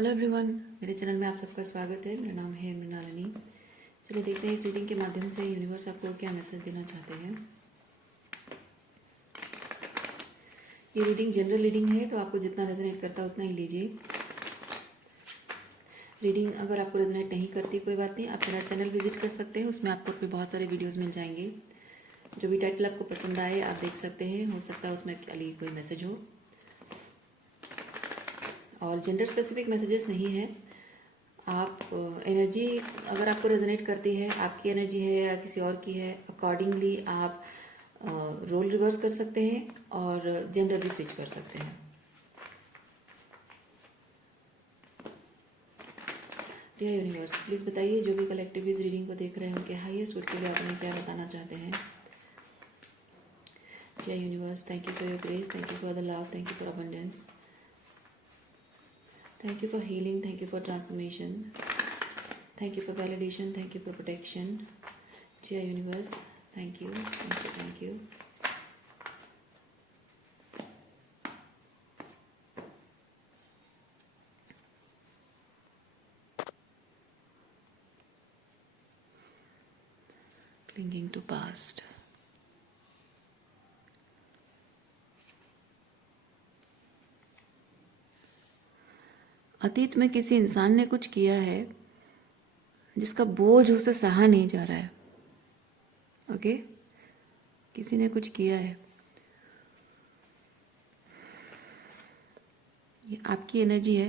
Hello everyone, मेरे channel में आप सबका स्वागत है। मेरा नाम है मृणालिनी। चलिए देखते हैं इस रीडिंग के माध्यम से यूनिवर्स आपको क्या मैसेज देना चाहते हैं। ये रीडिंग जनरल रीडिंग है, तो आपको जितना रेजोनेट करता है उतना ही लीजिए। रीडिंग अगर आपको रेजोनेट नहीं करती कोई बात नहीं, आप मेरा चैनल विजिट कर सकते हैं। उसमें आपको बहुत सारे वीडियोज़ मिल जाएंगे। जो भी टाइटल आपको पसंद आए आप देख सकते हैं। हो सकता है उसमें खाली कोई मैसेज हो, और जेंडर स्पेसिफिक मैसेजेस नहीं है। आप एनर्जी अगर आपको रेजोनेट करती है, आपकी एनर्जी है या किसी और की है, अकॉर्डिंगली आप रोल रिवर्स कर सकते हैं और जेंडर भी स्विच कर सकते हैं। डियर यूनिवर्स, प्लीज़ बताइए जो भी कलेक्टिव इस रीडिंग को देख रहे हैं उनके हाईएस्ट गुड के लिए आपने क्या बताना चाहते हैं। Dear universe, thank you for your grace, thank you for the love, thank you for abundance, thank you for healing, thank you for transformation, thank you for validation, thank you for protection. Dear universe, thank you, thank you, thank you. Clinging to past. अतीत में किसी इंसान ने कुछ किया है जिसका बोझ उसे सहा नहीं जा रहा है। ओके, किसी ने कुछ किया है। ये आपकी एनर्जी है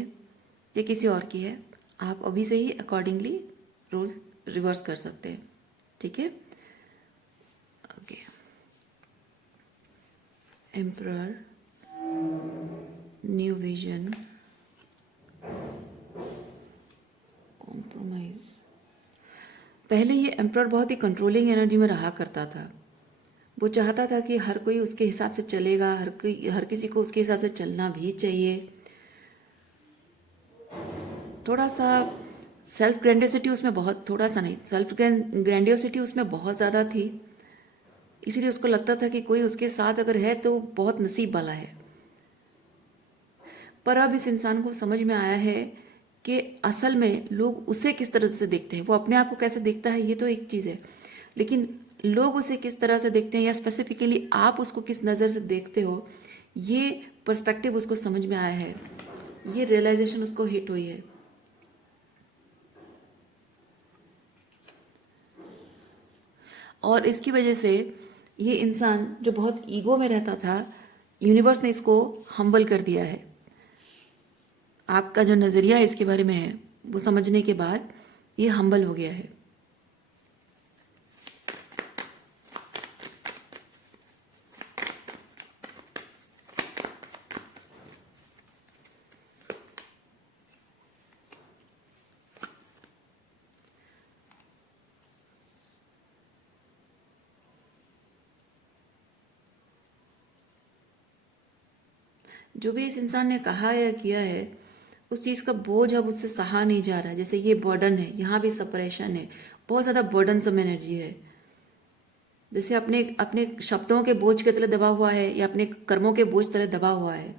या किसी और की है, आप अभी से ही अकॉर्डिंगली रोल रिवर्स कर सकते हैं। ठीक है, okay. Emperor, new vision, compromise. पहले ये एम्परर बहुत ही कंट्रोलिंग एनर्जी में रहा करता था। वो चाहता था कि हर कोई उसके हिसाब से चलेगा, हर किसी को उसके हिसाब से चलना भी चाहिए। थोड़ा सा सेल्फ ग्रैंडियोसिटी उसमें बहुत, थोड़ा सा नहीं, सेल्फ ग्रैंडियोसिटी उसमें बहुत ज़्यादा थी। इसीलिए उसको लगता था कि कोई उसके साथ अगर है तो बहुत नसीब वाला है। पर अब इस इंसान को समझ में आया है कि असल में लोग उसे किस तरह से देखते हैं। वो अपने आप को कैसे देखता है ये तो एक चीज़ है, लेकिन लोग उसे किस तरह से देखते हैं या स्पेसिफिकली आप उसको किस नज़र से देखते हो, ये पर्सपेक्टिव उसको समझ में आया है। ये रियलाइजेशन उसको हिट हुई है। और इसकी वजह से ये इंसान जो बहुत ईगो में रहता था, यूनिवर्स ने इसको हम्बल कर दिया है। आपका जो नज़रिया इसके बारे में है वो समझने के बाद ये हम्बल हो गया है। जो भी इस इंसान ने कहा या किया है, उस चीज़ का बोझ अब उससे सहा नहीं जा रहा है। जैसे ये बर्डन है, यहाँ भी सेपरेशन है, बहुत ज़्यादा बर्डनसम एनर्जी है। जैसे अपने अपने शब्दों के बोझ के तले दबा हुआ है या अपने कर्मों के बोझ तले दबा हुआ है।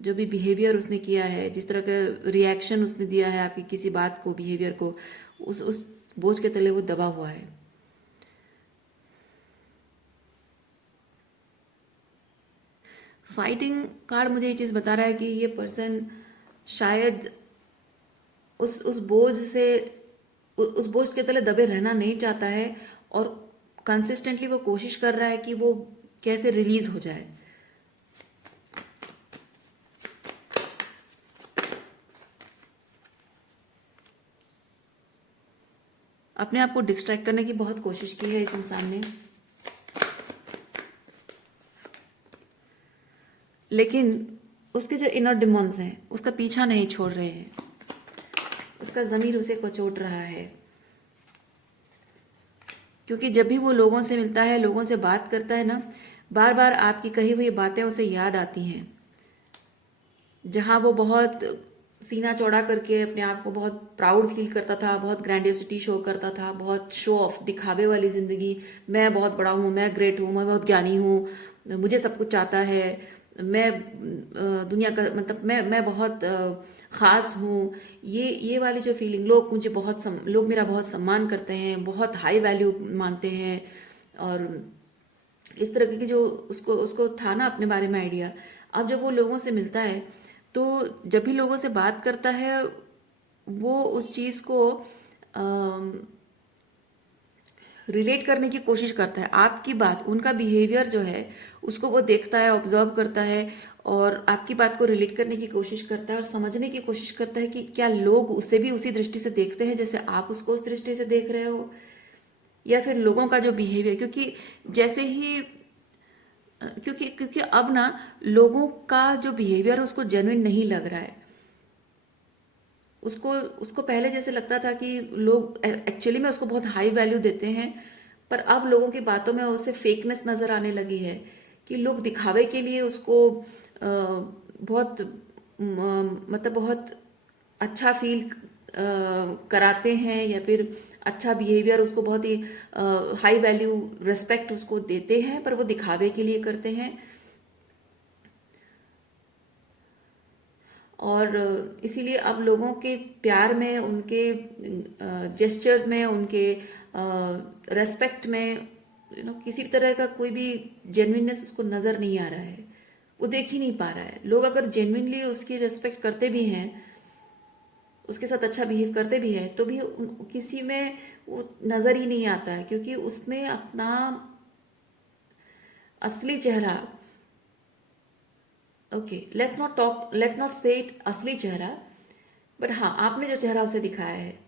जो भी बिहेवियर उसने किया है, जिस तरह का रिएक्शन उसने दिया है आपकी किसी बात को, बिहेवियर को, उस बोझ के तले वो दबा हुआ है। फाइटिंग कार्ड मुझे ये चीज़ बता रहा है कि ये पर्सन शायद उस बोझ से, उस बोझ के तले दबे रहना नहीं चाहता है, और कंसिस्टेंटली वो कोशिश कर रहा है कि वो कैसे रिलीज हो जाए। अपने आप को डिस्ट्रैक्ट करने की बहुत कोशिश की है इस इंसान ने, लेकिन उसके जो इनर डिमोन्स हैं उसका पीछा नहीं छोड़ रहे हैं। उसका ज़मीर उसे कचोट रहा है, क्योंकि जब भी वो लोगों से मिलता है, लोगों से बात करता है ना, बार बार आपकी कही हुई बातें उसे याद आती हैं। जहाँ वो बहुत सीना चौड़ा करके अपने आप को बहुत प्राउड फील करता था, बहुत ग्रैंडियोसिटी शो करता था, बहुत शो ऑफ, दिखावे वाली ज़िंदगी, मैं बहुत बड़ा हूँ, मैं ग्रेट हूँ, मैं बहुत ज्ञानी हूँ, मुझे सब कुछ आता है, मैं दुनिया का मतलब मैं बहुत ख़ास हूँ, ये वाली जो फीलिंग, लोग मेरा बहुत सम्मान करते हैं, बहुत हाई वैल्यू मानते हैं, और इस तरह की जो उसको उसको था ना अपने बारे में आइडिया, अब जब वो लोगों से मिलता है तो जब भी लोगों से बात करता है वो उस चीज़ को रिलेट करने की कोशिश करता है। आपकी बात, उनका बिहेवियर जो है उसको वो देखता है, ऑब्जर्व करता है, और आपकी बात को रिलेट करने की कोशिश करता है और समझने की कोशिश करता है कि क्या लोग उसे भी उसी दृष्टि से देखते हैं जैसे आप उसको उस दृष्टि से देख रहे हो, या फिर लोगों का जो बिहेवियर, क्योंकि जैसे ही क्योंकि क्योंकि अब ना लोगों का जो बिहेवियर है उसको जेन्युइन नहीं लग रहा है। उसको उसको पहले जैसे लगता था कि लोग एक्चुअली में उसको बहुत हाई वैल्यू देते हैं, पर अब लोगों की बातों में उसे फेकनेस नजर आने लगी है, कि लोग दिखावे के लिए उसको बहुत मतलब बहुत अच्छा फील कराते हैं, या फिर अच्छा बिहेवियर, उसको बहुत ही हाई वैल्यू रिस्पेक्ट उसको देते हैं, पर वो दिखावे के लिए करते हैं। और इसीलिए अब लोगों के प्यार में, उनके जेस्चर्स में, उनके रेस्पेक्ट में, किसी भी तरह का कोई भी जेन्युइननेस उसको नज़र नहीं आ रहा है, वो देख ही नहीं पा रहा है। लोग अगर जेन्युइनली उसकी रेस्पेक्ट करते भी हैं, उसके साथ अच्छा बिहेव करते भी है, तो भी किसी में वो नज़र ही नहीं आता है, क्योंकि उसने अपना असली चेहरा, ओके लेट्स नॉट से इट असली चेहरा, बट हाँ, आपने जो चेहरा उसे दिखाया है,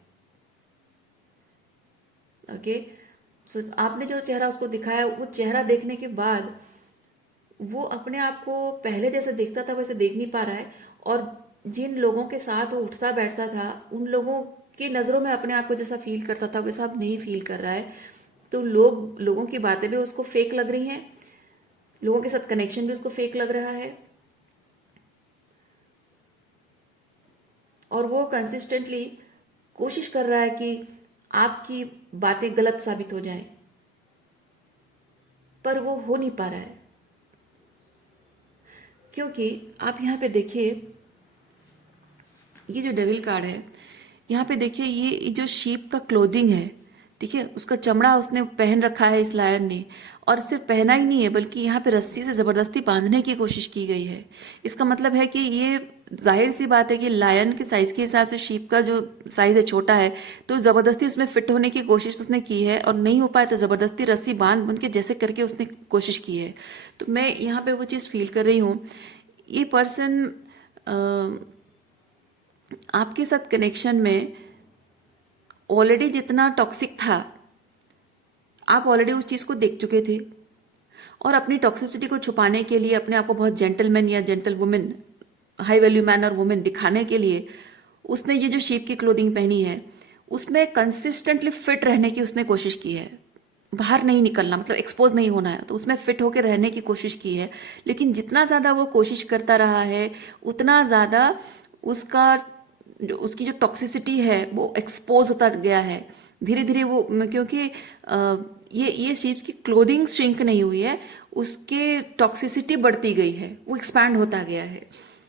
ओके, सो आपने जो चेहरा उसको दिखाया, वो चेहरा देखने के बाद वो अपने आप को पहले जैसे देखता था वैसे देख नहीं पा रहा है, और जिन लोगों के साथ वो उठता बैठता था उन लोगों की नज़रों में अपने आप को जैसा फील करता था वैसा अब नहीं फील कर रहा है। तो लोगों की बातें भी उसको फेक लग रही हैं, लोगों के साथ कनेक्शन भी उसको फेक लग रहा है, और वो कंसिस्टेंटली कोशिश कर रहा है कि आपकी बातें गलत साबित हो जाएं, पर वो हो नहीं पा रहा है। क्योंकि आप यहाँ पे देखिए, ये जो डेविल कार्ड है, यहाँ पे देखिए, ये जो शीप का क्लोथिंग है, ठीक है, उसका चमड़ा उसने पहन रखा है इस लायन ने, और सिर्फ पहना ही नहीं है बल्कि यहाँ पे रस्सी से ज़बरदस्ती बांधने की कोशिश की गई है। इसका मतलब है कि ये जाहिर सी बात है कि लायन के साइज़ के हिसाब से शीप का जो साइज़ है छोटा है, तो ज़बरदस्ती उसमें फिट होने की कोशिश उसने की है, और नहीं हो पाया तो ज़बरदस्ती रस्सी बांध बांध के जैसे करके उसने कोशिश की है। तो मैं यहाँ पे वो चीज़ फील कर रही हूँ, ये पर्सन आपके साथ कनेक्शन में ऑलरेडी जितना टॉक्सिक था, आप ऑलरेडी उस चीज़ को देख चुके थे, और अपनी टॉक्सिसिटी को छुपाने के लिए, अपने आप को बहुत जेंटलमैन या gentle women, high value man और वुमेन दिखाने के लिए उसने ये जो शीप की क्लोथिंग पहनी है, उसमें कंसिस्टेंटली फिट रहने की उसने कोशिश की है। बाहर नहीं निकलना, मतलब एक्सपोज नहीं होना है, तो उसमें फिट होकर रहने की कोशिश की है। लेकिन जितना ज़्यादा वो कोशिश करता रहा है, उतना ज़्यादा उसका उसकी जो टॉक्सिसिटी है वो एक्सपोज होता गया है धीरे धीरे। वो क्योंकि ये चीज़ की क्लोथिंग श्रिंक नहीं हुई है, उसके टॉक्सिसिटी बढ़ती गई है, वो एक्सपैंड होता गया है।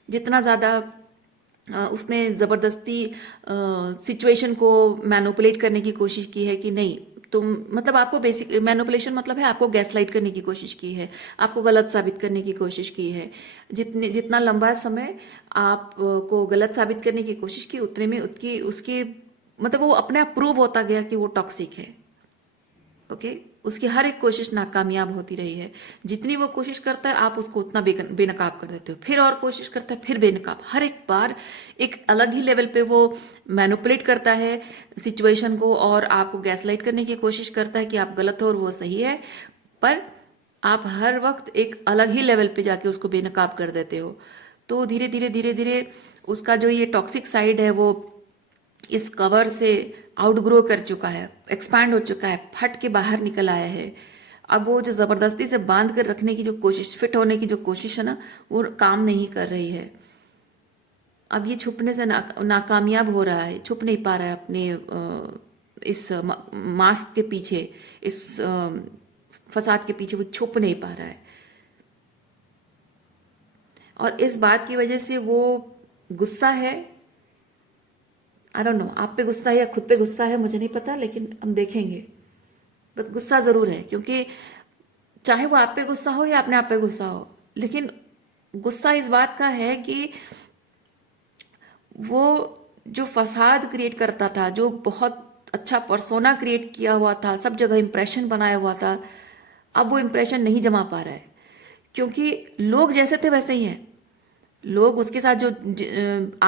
जितना ज़्यादा उसने ज़बरदस्ती सिचुएशन को मैनिपुलेट करने की कोशिश की है कि नहीं तुम, मतलब आपको बेसिक मैनिपुलेशन मतलब है आपको गैसलाइट करने की कोशिश की है, आपको गलत साबित करने की कोशिश की है। जितना लंबा समय आप को गलत साबित करने की कोशिश की, उतने में उसकी उसकी मतलब वो अपने आप प्रूव होता गया कि वो टॉक्सिक है। ओके, उसकी हर एक कोशिश नाकामयाब होती रही है। जितनी वो कोशिश करता है आप उसको उतना बेनकाब कर देते हो, फिर और कोशिश करता है, फिर बेनकाब। हर एक बार एक अलग ही लेवल पे वो मैनिपुलेट करता है सिचुएशन को, और आपको गैसलाइट करने की कोशिश करता है कि आप गलत हो और वो सही है, पर आप हर वक्त एक अलग ही लेवल पे जाके उसको बेनकाब कर देते हो। तो धीरे धीरे धीरे धीरे उसका जो ये टॉक्सिक साइड है वो इस कवर से आउटग्रो कर चुका है, एक्सपैंड हो चुका है, फट के बाहर निकल आया है। अब वो जो ज़बरदस्ती से बांध कर रखने की जो कोशिश, फिट होने की जो कोशिश है ना, वो काम नहीं कर रही है। अब ये छुपने से नाकामयाब हो रहा है, छुप नहीं पा रहा है अपने इस मास्क के पीछे, इस फसाद के पीछे वो छुप नहीं पा रहा है। और इस बात की वजह से वो गुस्सा है। आई डोंट नो आप पे गुस्सा है या खुद पे गुस्सा है, मुझे नहीं पता, लेकिन हम देखेंगे। बट गुस्सा ज़रूर है, क्योंकि चाहे वो आप पे गुस्सा हो या अपने आप पे गुस्सा हो, लेकिन गुस्सा इस बात का है कि वो जो फसाद क्रिएट करता था, जो बहुत अच्छा पर्सोना क्रिएट किया हुआ था, सब जगह इंप्रेशन बनाया हुआ था, अब वो इंप्रेशन नहीं जमा पा रहा है। क्योंकि लोग जैसे थे वैसे ही हैं। लोग उसके साथ जो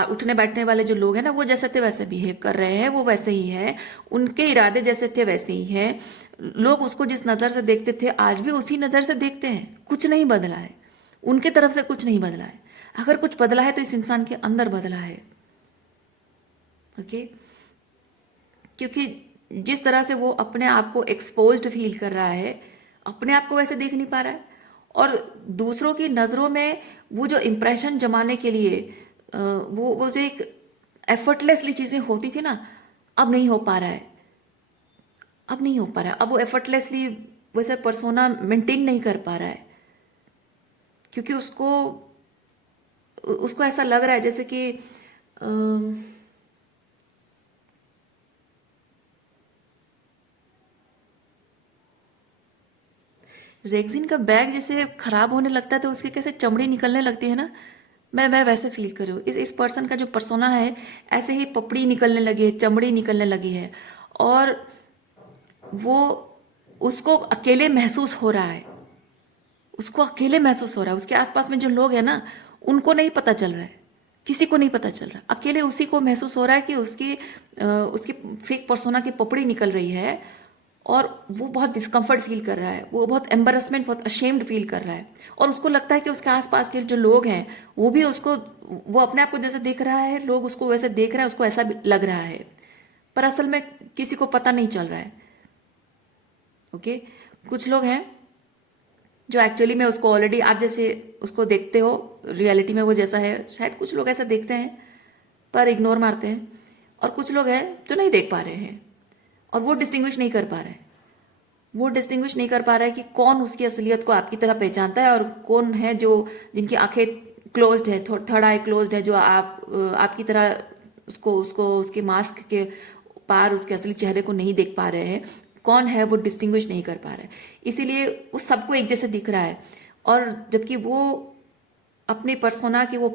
उठने बैठने वाले जो लोग हैं ना, वो जैसे थे वैसे बिहेव कर रहे हैं, वो वैसे ही हैं। उनके इरादे जैसे थे वैसे ही हैं। लोग उसको जिस नज़र से देखते थे आज भी उसी नज़र से देखते हैं। कुछ नहीं बदला है, उनके तरफ से कुछ नहीं बदला है। अगर कुछ बदला है तो इस इंसान के अंदर बदला है। ओके, क्योंकि जिस तरह से वो अपने आप को एक्सपोज्ड फील कर रहा है, अपने आप को वैसे देख नहीं पा रहा है। और दूसरों की नज़रों में वो जो इम्प्रेशन जमाने के लिए वो जो एक एफर्टलेसली चीज़ें होती थी ना, अब नहीं हो पा रहा है। अब नहीं हो पा रहा है। अब वो एफर्टलेसली वैसे पर्सोना मेंटेन नहीं कर पा रहा है, क्योंकि उसको उसको ऐसा लग रहा है जैसे कि रेक्सिन का बैग जैसे खराब होने लगता है तो उसकी कैसे चमड़ी निकलने लगती है ना, मैं वैसे फील कर रही हूँ। इस पर्सन का जो पर्सोना है, ऐसे ही पपड़ी निकलने लगी है, चमड़ी निकलने लगी है। और वो उसको अकेले महसूस हो रहा है। उसको अकेले महसूस हो रहा है। उसके आसपास में जो लोग हैं ना, उनको नहीं पता चल रहा है, किसी को नहीं पता चल रहा। अकेले उसी को महसूस हो रहा है कि उसकी फेक पर्सोना की पपड़ी निकल रही है। और वो बहुत डिस्कम्फर्ट फील कर रहा है, वो बहुत एम्बेरसमेंट, बहुत अशेम्ड फील कर रहा है। और उसको लगता है कि उसके आसपास के जो लोग हैं वो भी उसको, वो अपने आप को जैसे देख रहा है, लोग उसको वैसे देख रहे हैं, उसको ऐसा भी लग रहा है। पर असल में किसी को पता नहीं चल रहा है। ओके, कुछ लोग हैं जो एक्चुअली में उसको ऑलरेडी, आप जैसे उसको देखते हो रियलिटी में वो जैसा है, शायद कुछ लोग ऐसा देखते हैं पर इग्नोर मारते हैं। और कुछ लोग हैं जो नहीं देख पा रहे हैं, और वो डिस्टिंग्विश नहीं कर पा रहे हैं। वो डिस्टिंग्विश नहीं कर पा रहा है कि कौन उसकी असलियत को आपकी तरह पहचानता है, और कौन है जो, जिनकी आंखें क्लोज्ड है, थर्ड आई क्लोज्ड है, जो आपकी तरह उसको उसको उसके मास्क के पार उसके असली चेहरे को नहीं देख पा रहे हैं। कौन है वो डिस्टिंग्विश नहीं कर पा रहा है। इसीलिए वो सबको एक जैसे दिख रहा है। और जबकि वो अपने पर्सोना के वो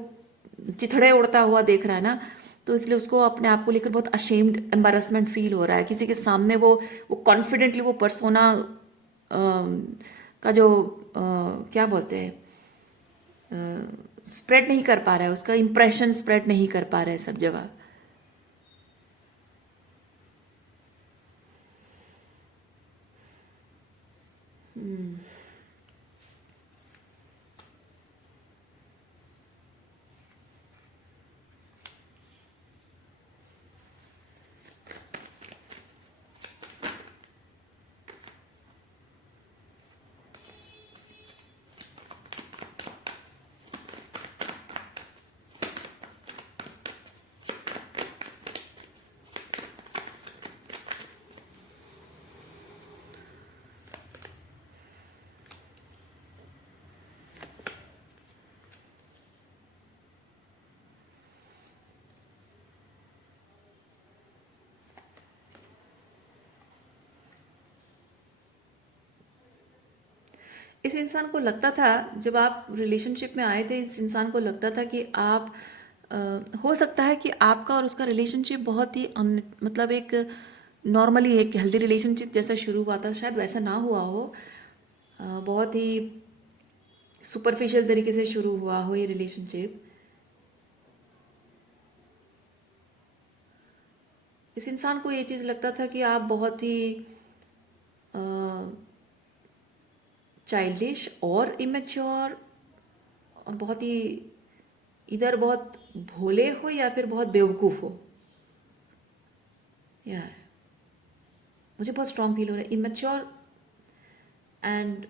चिथड़े उड़ता हुआ देख रहा है ना, तो इसलिए उसको अपने आप को लेकर बहुत अशेम्ड, एम्बेरसमेंट फील हो रहा है। किसी के सामने वो कॉन्फिडेंटली वो पर्सोना का जो क्या बोलते हैं, स्प्रेड नहीं कर पा रहा है, उसका इंप्रेशन स्प्रेड नहीं कर पा रहा है सब जगह। इस इंसान को लगता था, जब आप रिलेशनशिप में आए थे, इस इंसान को लगता था कि आप हो सकता है कि आपका और उसका रिलेशनशिप बहुत ही मतलब एक नॉर्मली एक हेल्दी रिलेशनशिप जैसा शुरू हुआ था, शायद वैसा ना हुआ हो। बहुत ही सुपरफिशियल तरीके से शुरू हुआ हो ये रिलेशनशिप। इस इंसान को ये चीज़ लगता था कि आप बहुत ही चाइल्डिश और इमेच्योर और बहुत ही, इधर बहुत भोले हो या फिर बहुत बेवकूफ़ हो। या मुझे बहुत स्ट्रांग फील हो रहा है, immature and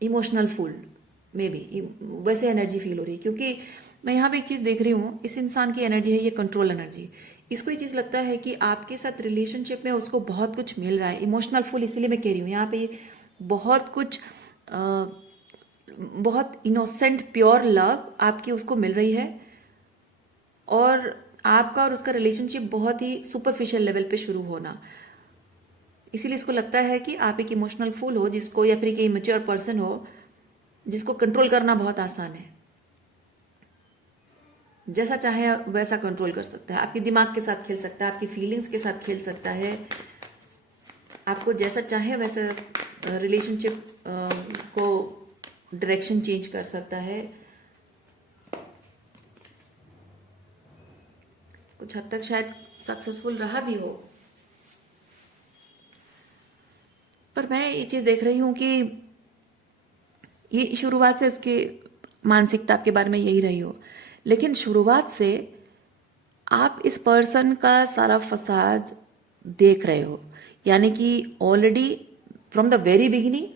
emotional full, may be वैसे एनर्जी फील हो रही है। क्योंकि मैं यहाँ पे एक चीज़ देख रही हूँ, इस इंसान की एनर्जी है ये कंट्रोल एनर्जी। इसको ये चीज़ लगता है कि आपके साथ रिलेशनशिप में उसको बहुत कुछ मिल रहा है। इमोशनल फुल इसलिए मैं कह रही हूँ, यहाँ पे बहुत कुछ बहुत इनोसेंट प्योर लव आपकी उसको मिल रही है, और आपका और उसका रिलेशनशिप बहुत ही सुपरफिशियल लेवल पे शुरू होना। इसीलिए इसको लगता है कि आप एक इमोशनल फूल हो जिसको, या फिर एक इमेच्योर पर्सन हो जिसको कंट्रोल करना बहुत आसान है। जैसा चाहे वैसा कंट्रोल कर सकता है, आपके दिमाग के साथ खेल सकता है, आपकी फीलिंग्स के साथ खेल सकता है, आपको जैसा चाहे वैसा रिलेशनशिप को डायरेक्शन चेंज कर सकता है। कुछ हद तक शायद सक्सेसफुल रहा भी हो, पर मैं ये चीज़ देख रही हूँ कि ये शुरुआत से उसके मानसिकता के बारे में यही रही हो, लेकिन शुरुआत से आप इस पर्सन का सारा फसाद देख रहे हो, यानी कि already from the very beginning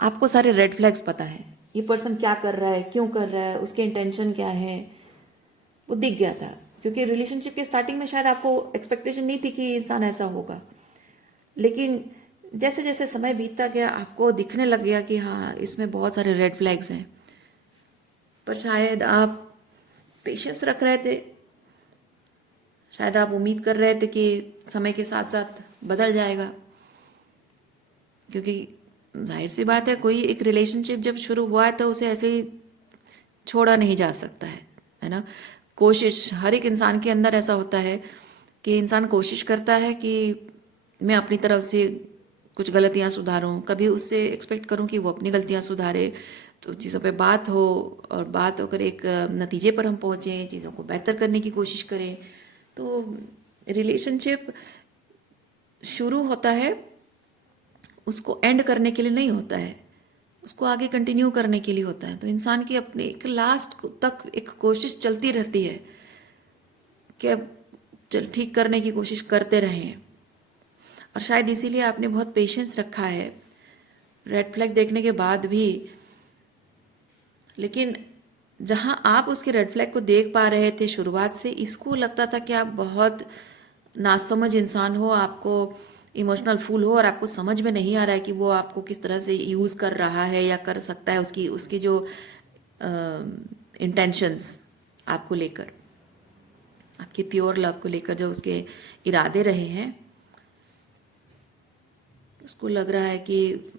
आपको सारे रेड फ्लैग्स पता है, ये पर्सन क्या कर रहा है, क्यों कर रहा है, उसके इंटेंशन क्या है, वो दिख गया था। क्योंकि रिलेशनशिप के स्टार्टिंग में शायद आपको एक्सपेक्टेशन नहीं थी कि इंसान ऐसा होगा, लेकिन जैसे जैसे समय बीतता गया आपको दिखने लग गया कि हाँ, इसमें बहुत सारे रेड फ्लैग्स हैं। पर शायद आप पेशेंस रख रहे थे, शायद आप उम्मीद कर रहे थे कि समय के साथ साथ बदल जाएगा, क्योंकि जाहिर सी बात है, कोई एक रिलेशनशिप जब शुरू हुआ है तो उसे ऐसे ही छोड़ा नहीं जा सकता है ना। कोशिश हर एक इंसान के अंदर ऐसा होता है कि इंसान कोशिश करता है कि मैं अपनी तरफ से कुछ गलतियां सुधारूं, कभी उससे एक्सपेक्ट करूं कि वो अपनी गलतियां सुधारे, तो चीज़ों पे बात हो, और बात होकर एक नतीजे पर हम पहुंचे, चीज़ों को बेहतर करने की कोशिश करें। तो रिलेशनशिप शुरू होता है, उसको एंड करने के लिए नहीं होता है, उसको आगे कंटिन्यू करने के लिए होता है। तो इंसान की अपने एक लास्ट तक एक कोशिश चलती रहती है कि अब चल ठीक करने की कोशिश करते रहें। और शायद इसीलिए आपने बहुत पेशेंस रखा है रेड फ्लैग देखने के बाद भी। लेकिन जहां आप उसके रेड फ्लैग को देख पा रहे थे शुरुआत से, इसको लगता था कि आप बहुत नासमझ इंसान हो, आपको इमोशनल फूल हो, और आपको समझ में नहीं आ रहा है कि वो आपको किस तरह से यूज़ कर रहा है या कर सकता है, उसकी उसकी जो इंटेंशंस आपको लेकर, आपके प्योर लव को लेकर जो उसके इरादे रहे हैं, उसको लग रहा है कि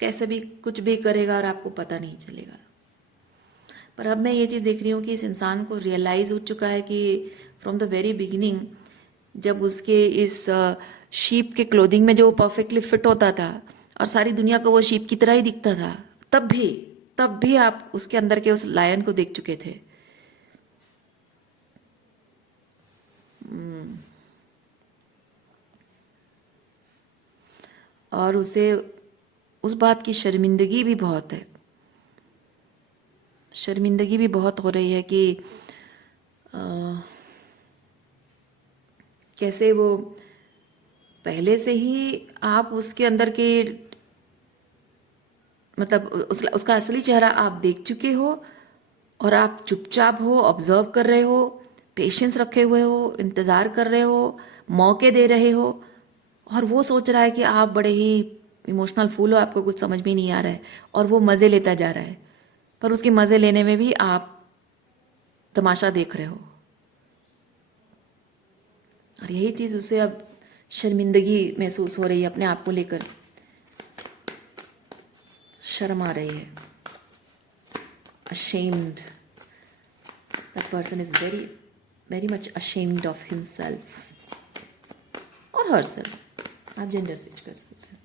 कैसे भी कुछ भी करेगा और आपको पता नहीं चलेगा। पर अब मैं ये चीज़ देख रही हूँ कि इस इंसान को रियलाइज़ हो चुका है कि फ्रॉम द वेरी बिगिनिंग, जब उसके इस शीप के क्लोथिंग में जो वो परफेक्टली फिट होता था और सारी दुनिया को वो शीप की तरह ही दिखता था, तब भी आप उसके अंदर के उस लायन को देख चुके थे। और उसे उस बात की शर्मिंदगी भी बहुत है, शर्मिंदगी भी बहुत हो रही है कि अ, कैसे वो पहले से ही आप उसके अंदर के, मतलब उसका असली चेहरा आप देख चुके हो, और आप चुपचाप हो, ऑब्जर्व कर रहे हो, पेशेंस रखे हुए हो, इंतज़ार कर रहे हो, मौके दे रहे हो, और वो सोच रहा है कि आप बड़े ही इमोशनल फूल हो, आपको कुछ समझ में नहीं आ रहा है, और वो मज़े लेता जा रहा है, पर उसके मज़े लेने में भी आप तमाशा देख रहे हो। और यही चीज़ उसे अब शर्मिंदगी महसूस हो रही है अपने आप को लेकर, शर्म आ रही है, ashamed. That person is very, very much ashamed of himself or herself. आप जेंडर स्विच कर सकते हैं।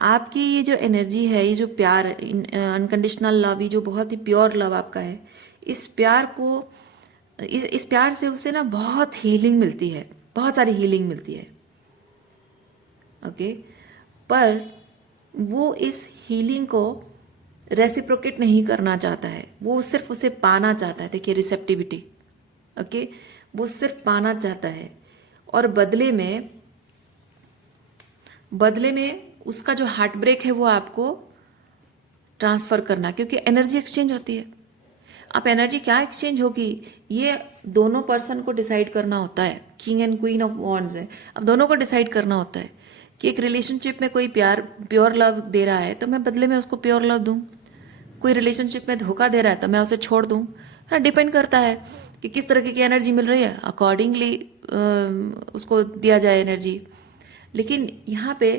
आपकी ये जो एनर्जी है, ये जो प्यार, अनकंडीशनल लव, ये जो बहुत ही प्योर लव आपका है, इस प्यार को, इस प्यार से उसे ना बहुत हीलिंग मिलती है, बहुत सारी हीलिंग मिलती है। ओके, पर वो इस हीलिंग को रेसिप्रोकेट नहीं करना चाहता है, वो सिर्फ उसे पाना चाहता है। देखिए, रिसेप्टिविटी, ओके, वो सिर्फ पाना चाहता है, और बदले में बदले में उसका जो हार्ट ब्रेक है वो आपको ट्रांसफ़र करना, क्योंकि एनर्जी एक्सचेंज होती है। अब एनर्जी क्या एक्सचेंज होगी, ये दोनों पर्सन को डिसाइड करना होता है। King and queen of wands है, अब दोनों को डिसाइड करना होता है कि एक रिलेशनशिप में कोई प्यार प्योर लव दे रहा है तो मैं बदले में उसको प्योर लव दूँ, कोई रिलेशनशिप में धोखा दे रहा है तो मैं उसे छोड़ दूँ। हाँ, डिपेंड करता है कि किस तरीके की एनर्जी मिल रही है, अकॉर्डिंगली उसको दिया जाए एनर्जी। लेकिन यहाँ पे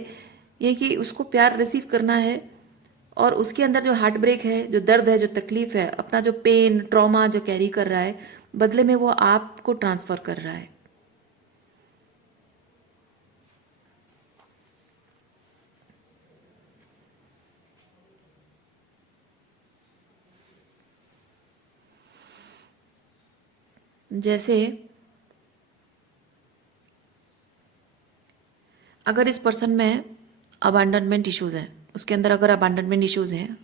ये कि उसको प्यार रिसीव करना है, और उसके अंदर जो हार्ट ब्रेक है, जो दर्द है, जो तकलीफ है, अपना जो पेन ट्रॉमा जो कैरी कर रहा है, बदले में वो आपको ट्रांसफ़र कर रहा है। जैसे अगर इस पर्सन में अबांडनमेंट इश्यूज़ हैं, उसके अंदर अगर अबांडनमेंट इश्यूज़ हैं,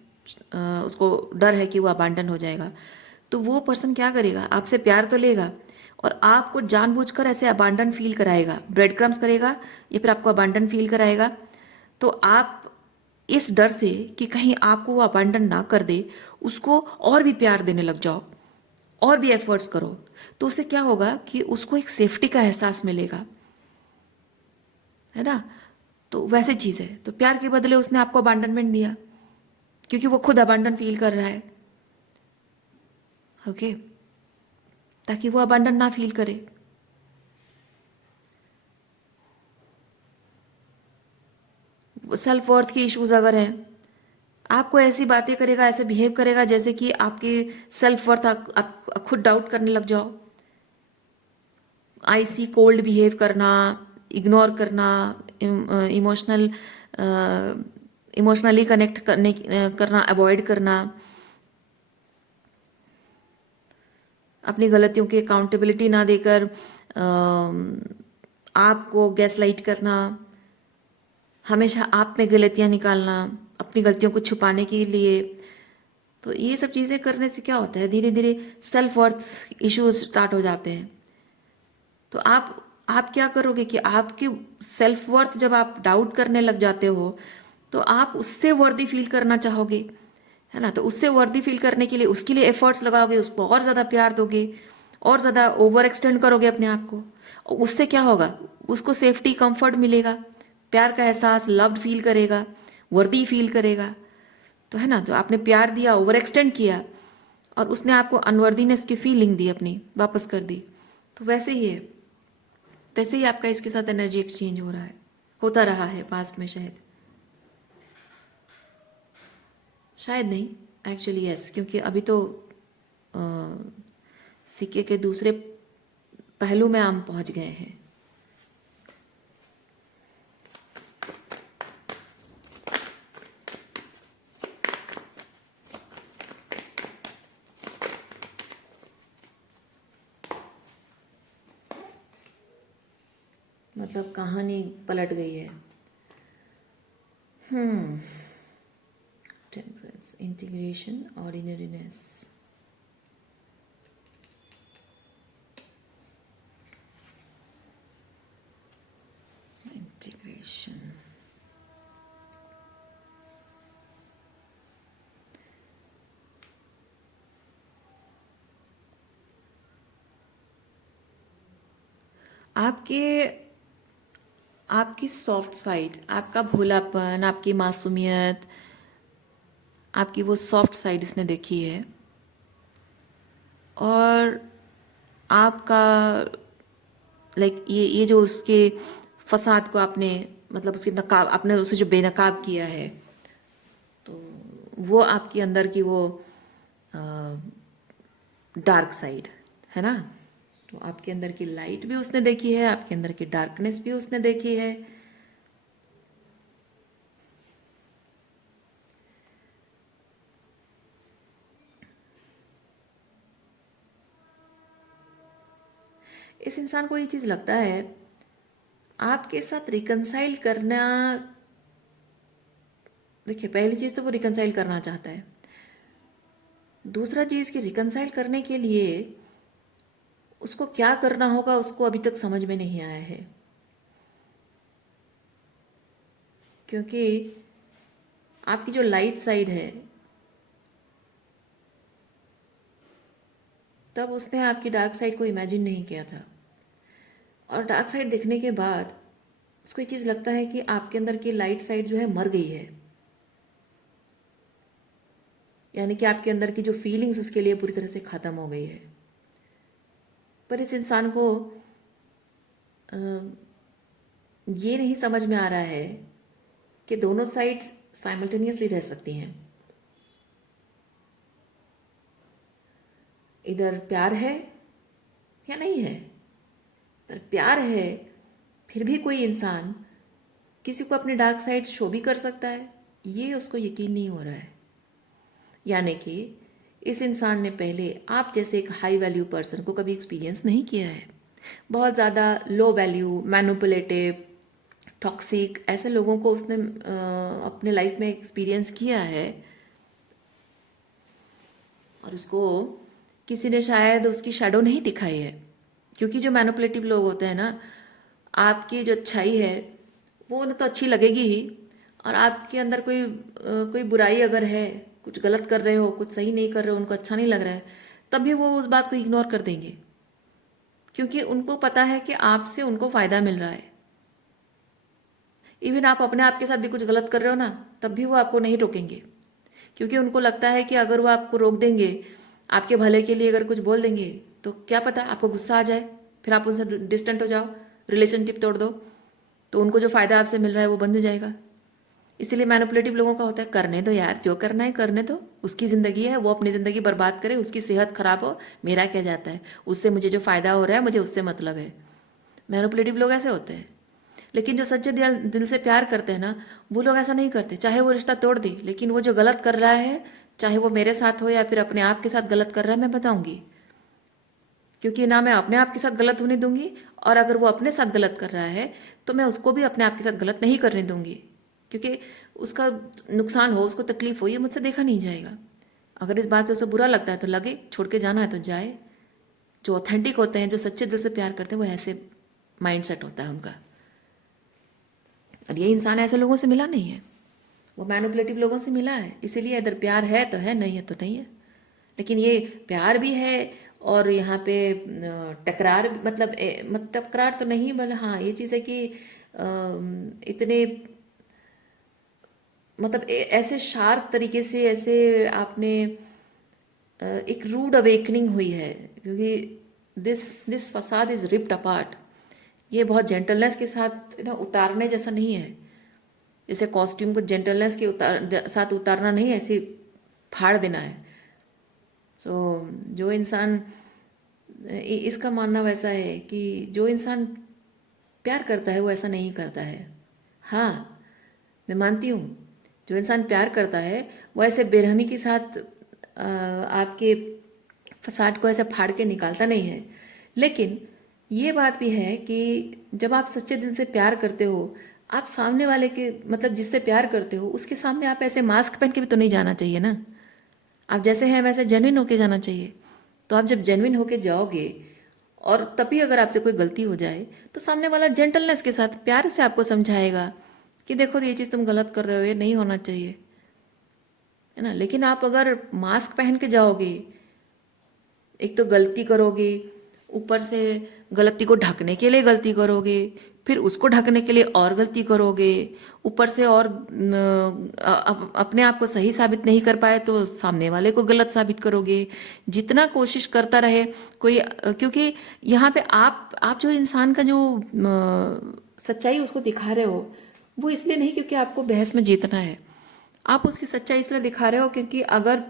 उसको डर है कि वो अबांडन हो जाएगा, तो वो पर्सन क्या करेगा, आपसे प्यार तो लेगा और आपको जानबूझकर ऐसे अबांडन फील कराएगा, ब्रेड क्रम्स करेगा या फिर आपको अबांडन फील कराएगा। तो आप इस डर से कि कहीं आपको वो अबांडन ना कर दे, उसको और भी प्यार देने लग जाओ और भी एफर्ट्स करो। तो उससे क्या होगा कि उसको एक सेफ्टी का एहसास मिलेगा, है ना। तो वैसे चीज़ है, तो प्यार के बदले उसने आपको अबांडनमेंट दिया क्योंकि वो खुद अबांडन फील कर रहा है। ओके, ताकि वो अबांडन ना फील करे। सेल्फ वर्थ की इश्यूज अगर हैं, आपको ऐसी बातें करेगा, ऐसे बिहेव करेगा जैसे कि आपके सेल्फ वर्थ आप खुद डाउट करने लग जाओ। आईसी कोल्ड बिहेव करना, इग्नोर करना, इमोशनल इमोशनली कनेक्ट करना अवॉइड करना, अपनी गलतियों की अकाउंटेबिलिटी ना देकर आपको गैसलाइट करना, हमेशा आप में गलतियां निकालना अपनी गलतियों को छुपाने के लिए। तो ये सब चीज़ें करने से क्या होता है, धीरे धीरे सेल्फ वर्थ इश्यूज स्टार्ट हो जाते हैं। तो आप क्या करोगे कि आपकी सेल्फ वर्थ जब आप डाउट करने लग जाते हो, तो आप उससे वर्दी फील करना चाहोगे, है ना। तो उससे वर्दी फील करने के लिए उसके लिए एफर्ट्स लगाओगे, उसको और ज़्यादा प्यार दोगे, और ज़्यादा ओवर एक्सटेंड करोगे अपने आप को। और उससे क्या होगा, उसको सेफ्टी कंफर्ट मिलेगा, प्यार का एहसास, लव्ड फील करेगा, वर्दी फील करेगा। तो है ना, तो आपने प्यार दिया, ओवर एक्सटेंड किया, और उसने आपको अनवर्दीनेस की फीलिंग दी, अपनी वापस कर दी। तो वैसे ही है, वैसे ही आपका इसके साथ एनर्जी एक्सचेंज हो रहा है, होता रहा है पास्ट में। शायद, शायद नहीं, एक्चुअली यस, क्योंकि अभी तो अ, सिक्के के दूसरे पहलू में हम पहुंच गए हैं। मतलब कहानी पलट गई है। Temperance, integration, ordinariness. इंटीग्रेशन, आपके आपकी सॉफ्ट साइड, आपका भोलापन, आपकी मासूमियत, आपकी वो सॉफ्ट साइड इसने देखी है। और आपका लाइक ये जो उसके फसाद को आपने, मतलब उसके नकाब, आपने उसे जो बेनकाब किया है, तो वो आपके अंदर की वो डार्क साइड है ना। तो आपके अंदर की लाइट भी उसने देखी है, आपके अंदर की डार्कनेस भी उसने देखी है। इस इंसान को ये चीज़ लगता है आपके साथ रिकनसाइल करना। देखिए, पहली चीज़ तो वो रिकनसाइल करना चाहता है। दूसरा चीज़ कि रिकनसाइल करने के लिए उसको क्या करना होगा, उसको अभी तक समझ में नहीं आया है। क्योंकि आपकी जो लाइट साइड है, तब उसने आपकी डार्क साइड को इमेजिन नहीं किया था। और डार्क साइड दिखने के बाद उसको ये चीज़ लगता है कि आपके अंदर की लाइट साइड जो है मर गई है, यानी कि आपके अंदर की जो फीलिंग्स उसके लिए पूरी तरह से ख़त्म हो गई है। पर इस इंसान को अ, ये नहीं समझ में आ रहा है कि दोनों साइड्स साइमल्टेनियसली रह सकती हैं। इधर प्यार है या नहीं है, पर प्यार है फिर भी कोई इंसान किसी को अपनी डार्क साइड शो भी कर सकता है, ये उसको यकीन नहीं हो रहा है। यानी कि इस इंसान ने पहले आप जैसे एक हाई वैल्यू पर्सन को कभी एक्सपीरियंस नहीं किया है। बहुत ज़्यादा लो वैल्यू, मैनिपुलेटिव, टॉक्सिक ऐसे लोगों को उसने अपने लाइफ में एक्सपीरियंस किया है, और उसको किसी ने शायद उसकी शैडो नहीं दिखाई है। क्योंकि जो मैनिपुलेटिव लोग होते हैं ना, आपकी जो अच्छाई है वो उन्हें तो अच्छी लगेगी ही, और आपके अंदर कोई बुराई अगर है, कुछ गलत कर रहे हो, कुछ सही नहीं कर रहे हो, उनको अच्छा नहीं लग रहा है, तब भी वो उस बात को इग्नोर कर देंगे। क्योंकि उनको पता है कि आपसे उनको फ़ायदा मिल रहा है। इवन आप अपने आप के साथ भी कुछ गलत कर रहे हो ना, तब भी वो आपको नहीं रोकेंगे। क्योंकि उनको लगता है कि अगर वो आपको रोक देंगे, आपके भले के लिए अगर कुछ बोल देंगे, तो क्या पता आपको गुस्सा आ जाए, फिर आप उनसे डिस्टेंट हो जाओ, रिलेशनशिप तोड़ दो, तो उनको जो फ़ायदा आपसे मिल रहा है वो बंद हो जाएगा। इसीलिए मैनिपुलेटिव लोगों का होता है, करने दो यार, जो करना है करने दो, उसकी ज़िंदगी है, वो अपनी ज़िंदगी बर्बाद करे, उसकी सेहत खराब हो, मेरा क्या जाता है, उससे मुझे जो फ़ायदा हो रहा है मुझे उससे मतलब है। मैनिपुलेटिव लोग ऐसे होते हैं। लेकिन जो सच्चे दिल से प्यार करते हैं ना, वो लोग ऐसा नहीं करते। चाहे वो रिश्ता तोड़ दे, लेकिन वो जो गलत कर रहा है, चाहे वो मेरे साथ हो या फिर अपने आप के साथ गलत कर रहा है, मैं बताऊंगी। क्योंकि ना मैं अपने आप के साथ गलत होने दूंगी, और अगर वो अपने साथ गलत कर रहा है तो मैं उसको भी अपने आप के साथ गलत नहीं करने दूंगी। क्योंकि उसका नुकसान हो, उसको तकलीफ हो, ये मुझसे देखा नहीं जाएगा। अगर इस बात से उसे बुरा लगता है तो लगे, छोड़ के जाना है तो जाए। जो ऑथेंटिक होते हैं, जो सच्चे दिल से प्यार करते हैं, वो ऐसे माइंड सेट होता है उनका। और ये इंसान ऐसे लोगों से मिला नहीं है, वो मैनिपुलेटिव लोगों से मिला है। इसीलिए इधर प्यार है तो है, नहीं है तो नहीं है। लेकिन ये प्यार भी है, और यहाँ पे टकरार, मतलब टकरार तो नहीं, बल हाँ ये चीज़ है कि इतने मतलब ऐसे शार्प तरीके से, ऐसे आपने एक रूड अवेकनिंग हुई है। क्योंकि दिस फसाद इज रिप्ड अपार्ट। ये बहुत जेंटलनेस के साथ ना उतारने जैसा नहीं है। जैसे कॉस्ट्यूम को जेंटलनेस के साथ उतारना नहीं है, ऐसे फाड़ देना है। सो जो इंसान, इसका मानना वैसा है कि जो इंसान प्यार करता है वो ऐसा नहीं करता है। हाँ, मैं मानती हूँ, जो इंसान प्यार करता है वो ऐसे बेरहमी के साथ आपके फसाड को ऐसे फाड़ के निकालता नहीं है। लेकिन ये बात भी है कि जब आप सच्चे दिल से प्यार करते हो, आप सामने वाले के, मतलब जिससे प्यार करते हो, उसके सामने आप ऐसे मास्क पहन के भी तो नहीं जाना चाहिए ना। आप जैसे हैं वैसे जेन्युइन होके जाना चाहिए। तो आप जब जेन्युइन होके जाओगे, और तभी अगर आपसे कोई गलती हो जाए, तो सामने वाला जेंटलनेस के साथ प्यार से आपको समझाएगा कि देखो ये चीज़ तुम गलत कर रहे हो, ये नहीं होना चाहिए, है ना। लेकिन आप अगर मास्क पहन के जाओगे, एक तो गलती करोगे, ऊपर से गलती को ढकने के लिए गलती करोगे, फिर उसको ढकने के लिए और गलती करोगे, ऊपर से और अपने आप को सही साबित नहीं कर पाए तो सामने वाले को गलत साबित करोगे। जितना कोशिश करता रहे कोई, क्योंकि यहाँ पे आप जो इंसान का जो सच्चाई उसको दिखा रहे हो, वो इसलिए नहीं क्योंकि आपको बहस में जीतना है। आप उसकी सच्चाई इसलिए दिखा रहे हो क्योंकि अगर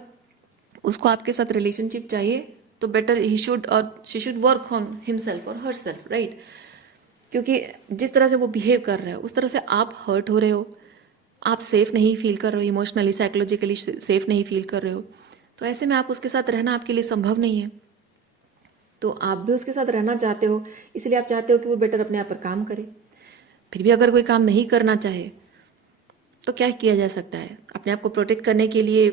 उसको आपके साथ रिलेशनशिप चाहिए, तो बेटर ही शुड और she should work on himself और हर सेल्फ, राइट। क्योंकि जिस तरह से वो बिहेव कर रहा है, उस तरह से आप हर्ट हो रहे हो, आप सेफ नहीं फील कर रहे हो, इमोशनली साइकोलॉजिकली सेफ नहीं फील कर रहे हो। तो ऐसे में आप उसके साथ रहना आपके लिए संभव नहीं है। तो आप भी उसके साथ रहना चाहते हो, इसलिए आप चाहते हो कि वो बेटर अपने आप पर काम करे। फिर भी अगर कोई काम नहीं करना चाहे तो क्या किया जा सकता है? अपने आप को प्रोटेक्ट करने के लिए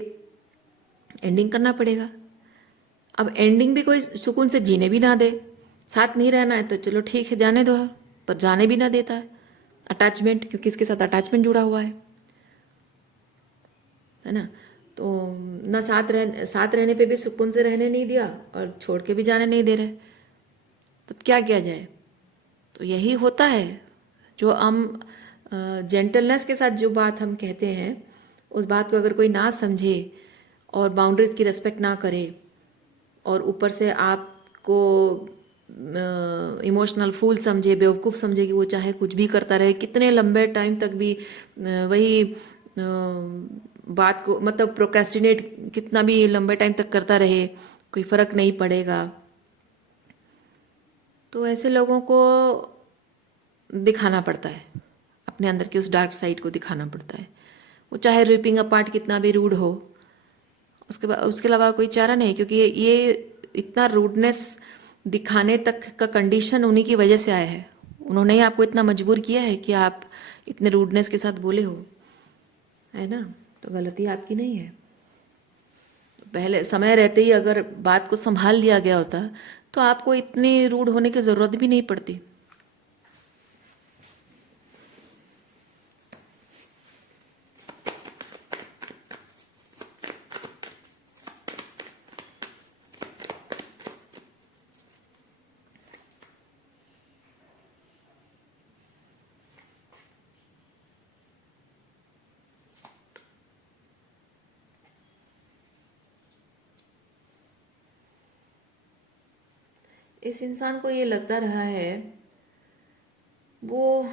एंडिंग करना पड़ेगा। अब एंडिंग भी कोई सुकून से जीने भी ना दे, साथ नहीं रहना है तो चलो ठीक है जाने दो, पर जाने भी ना देता है, अटैचमेंट, क्योंकि इसके साथ अटैचमेंट जुड़ा हुआ है ना। तो ना साथ रहने पे भी सुकून से रहने नहीं दिया और छोड़ के भी जाने नहीं दे रहे, तब क्या किया जाए। तो यही होता है जो हम जेंटलनेस के साथ जो बात हम कहते हैं, उस बात को अगर कोई ना समझे और बाउंड्रीज की रेस्पेक्ट ना करे और ऊपर से आपको इमोशनल फूल समझे, बेवकूफ़ समझे कि वो चाहे कुछ भी करता रहे, कितने लंबे टाइम तक भी वही बात को मतलब प्रोक्रेस्टिनेट कितना भी लंबे टाइम तक करता रहे, कोई फ़र्क नहीं पड़ेगा, तो ऐसे लोगों को दिखाना पड़ता है, अपने अंदर की उस डार्क साइड को दिखाना पड़ता है। वो चाहे रिपिंग अपार्ट कितना भी रूड हो, उसके अलावा कोई चारा नहीं, क्योंकि ये इतना रूडनेस दिखाने तक का कंडीशन उन्हीं की वजह से आया है। उन्होंने ही आपको इतना मजबूर किया है कि आप इतने रूडनेस के साथ बोले हो, है ना। तो गलती आपकी नहीं है। पहले समय रहते ही अगर बात को संभाल लिया गया होता तो आपको इतनी रूड होने की ज़रूरत भी नहीं पड़ती। इस इंसान को ये लगता रहा है, वो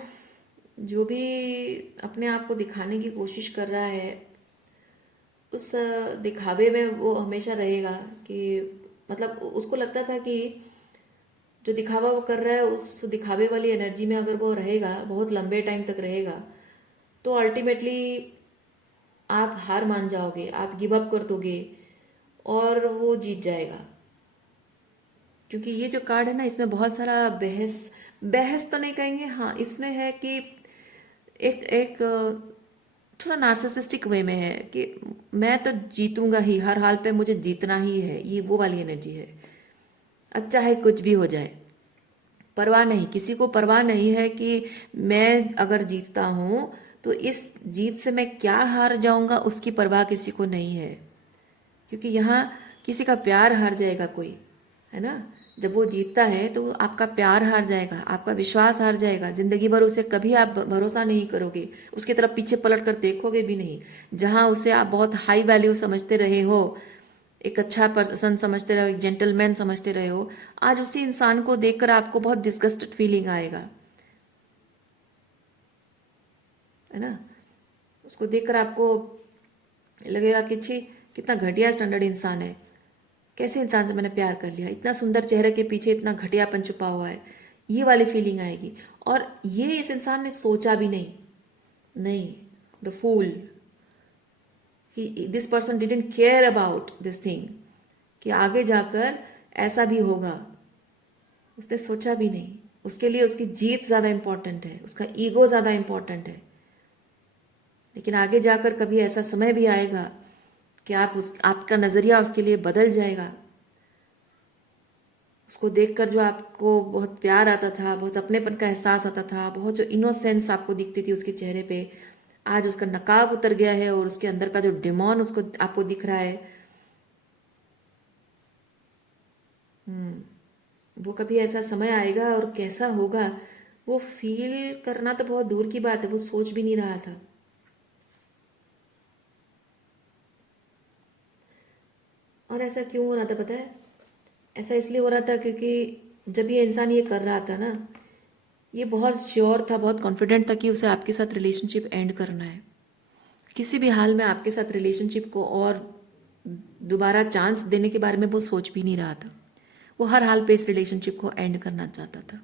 जो भी अपने आप को दिखाने की कोशिश कर रहा है, उस दिखावे में वो हमेशा रहेगा। कि मतलब उसको लगता था कि जो दिखावा वो कर रहा है, उस दिखावे वाली एनर्जी में अगर वो रहेगा, बहुत लंबे टाइम तक रहेगा, तो अल्टीमेटली आप हार मान जाओगे, आप गिव अप कर दोगे और वो जीत जाएगा। क्योंकि ये जो कार्ड है ना, इसमें बहुत सारा बहस बहस तो नहीं कहेंगे, हाँ इसमें है कि एक एक थोड़ा नार्सिसिस्टिक वे में है कि मैं तो जीतूंगा ही, हर हाल पे मुझे जीतना ही है, ये वो वाली एनर्जी है। अच्छा है कुछ भी हो जाए, परवाह नहीं, किसी को परवाह नहीं है कि मैं अगर जीतता हूँ तो इस जीत से मैं क्या हार जाऊंगा, उसकी परवाह किसी को नहीं है। क्योंकि यहाँ किसी का प्यार हार जाएगा कोई, है ना। जब वो जीतता है तो आपका प्यार हार जाएगा, आपका विश्वास हार जाएगा, जिंदगी भर उसे कभी आप भरोसा नहीं करोगे, उसकी तरफ पीछे पलट कर देखोगे भी नहीं। जहाँ उसे आप बहुत हाई वैल्यू समझते रहे हो, एक अच्छा पर्सन समझते रहे हो, एक जेंटलमैन समझते रहे हो, आज उसी इंसान को देखकर आपको बहुत डिस्गस्टेड फीलिंग आएगा, है ना। उसको देखकर आपको लगेगा कि छी, कितना घटिया स्टैंडर्ड इंसान है, कैसे इंसान से मैंने प्यार कर लिया, इतना सुंदर चेहरे के पीछे इतना घटियापन छुपा हुआ है, ये वाली फीलिंग आएगी। और ये इस इंसान ने सोचा भी नहीं, नहीं, the fool, he this person didn't care about this thing कि आगे जाकर ऐसा भी होगा। उसने सोचा भी नहीं, उसके लिए उसकी जीत ज़्यादा इंपॉर्टेंट है, उसका ईगो ज़्यादा इंपॉर्टेंट है। लेकिन आगे जाकर कभी ऐसा समय भी आएगा कि आपका नज़रिया उसके लिए बदल जाएगा। उसको देखकर जो आपको बहुत प्यार आता था, बहुत अपनेपन का एहसास आता था, बहुत जो इनोसेंस आपको दिखती थी उसके चेहरे पे, आज उसका नकाब उतर गया है और उसके अंदर का जो डिमोन उसको आपको दिख रहा है। वो कभी ऐसा समय आएगा और कैसा होगा वो फील करना तो बहुत दूर की बात है, वो सोच भी नहीं रहा था। और ऐसा क्यों हो रहा था पता है? ऐसा इसलिए हो रहा था क्योंकि जब ये इंसान ये कर रहा था ना, ये बहुत श्योर था, बहुत कॉन्फिडेंट था कि उसे आपके साथ रिलेशनशिप एंड करना है। किसी भी हाल में आपके साथ रिलेशनशिप को और दोबारा चांस देने के बारे में वो सोच भी नहीं रहा था। वो हर हाल पे इस रिलेशनशिप को एंड करना चाहता था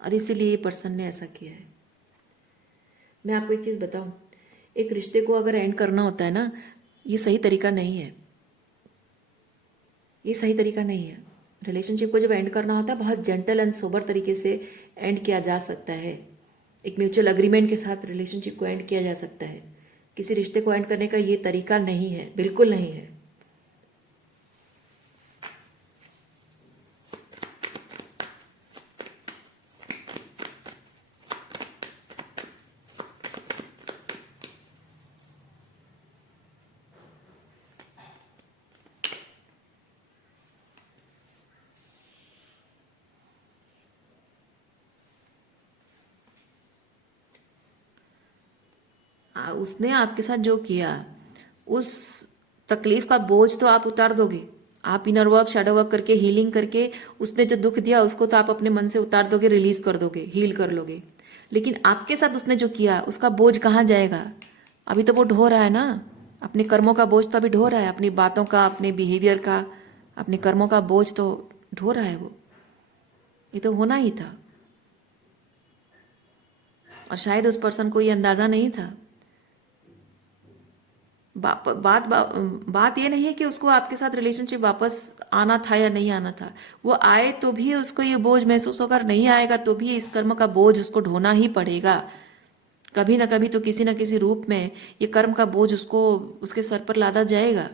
और इसीलिए ये पर्सन ने ऐसा किया है। मैं आपको एक चीज़ बताऊं, एक रिश्ते को अगर एंड करना होता है ना, ये सही तरीका नहीं है, ये सही तरीका नहीं है। रिलेशनशिप को जब एंड करना होता है, बहुत जेंटल एंड सोबर तरीके से एंड किया जा सकता है। एक म्यूचुअल अग्रीमेंट के साथ रिलेशनशिप को एंड किया जा सकता है। किसी रिश्ते को एंड करने का ये तरीका नहीं है, बिल्कुल नहीं है। उसने आपके साथ जो किया, उस तकलीफ का बोझ तो आप उतार दोगे। आप इनर वर्क, शैडो वर्क करके, हीलिंग करके, उसने जो दुख दिया उसको तो आप अपने मन से उतार दोगे, रिलीज कर दोगे, हील कर लोगे। लेकिन आपके साथ उसने जो किया, उसका बोझ कहाँ जाएगा? अभी तो वो ढो रहा है ना। अपने कर्मों का बोझ तो अभी ढो रहा है, अपनी बातों का, अपने बिहेवियर का, अपने कर्मों का बोझ तो ढो रहा है वो। ये तो होना ही था। और शायद उस पर्सन को ये अंदाजा नहीं था। बात ये नहीं है कि उसको आपके साथ रिलेशनशिप वापस आना था या नहीं आना था। वो आए तो भी उसको ये बोझ महसूस होगा, और नहीं आएगा तो भी इस कर्म का बोझ उसको ढोना ही पड़ेगा। कभी ना कभी तो किसी ना किसी रूप में ये कर्म का बोझ उसको, उसके सर पर लादा जाएगा।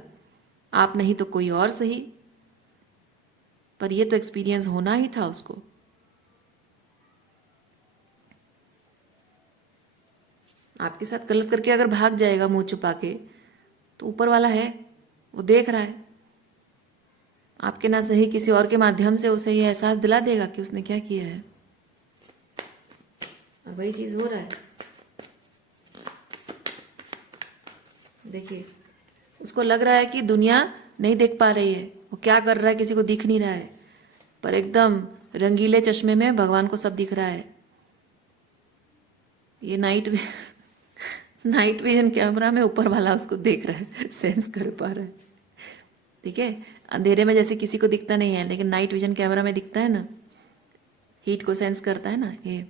आप नहीं तो कोई और सही, पर ये तो एक्सपीरियंस होना ही था उसको। आपके साथ गलत करके अगर भाग जाएगा मुंह छुपा के, तो ऊपर वाला है, वो देख रहा है। आपके ना सही किसी और के माध्यम से उसे ये एहसास दिला देगा कि उसने क्या किया है। और वही चीज हो रहा है। देखिए, उसको लग रहा है कि दुनिया नहीं देख पा रही है, वो क्या कर रहा है किसी को दिख नहीं रहा है, पर एकदम रंगीले चश्मे में भगवान को सब दिख रहा है। ये नाइट विजन कैमरा में ऊपर वाला उसको देख रहा है, सेंस कर पा रहा है। ठीक है, अंधेरे में जैसे किसी को दिखता नहीं है, लेकिन नाइट विजन कैमरा में दिखता है ना, हीट को सेंस करता है ना, ये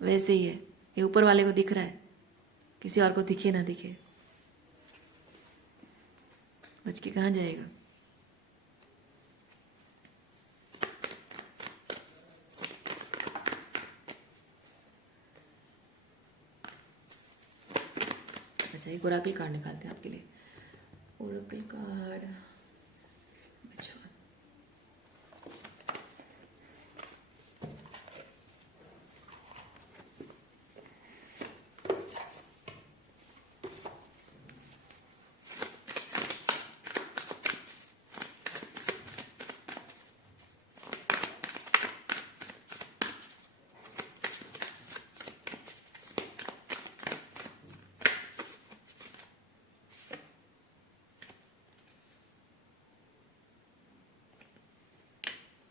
वैसे ही है। ये ऊपर वाले को दिख रहा है, किसी और को दिखे ना दिखे, बच के कहाँ जाएगा। अच्छा, एक ओरेकल कार्ड निकालते हैं आपके लिए। ओरेकल कार्ड, अच्छा,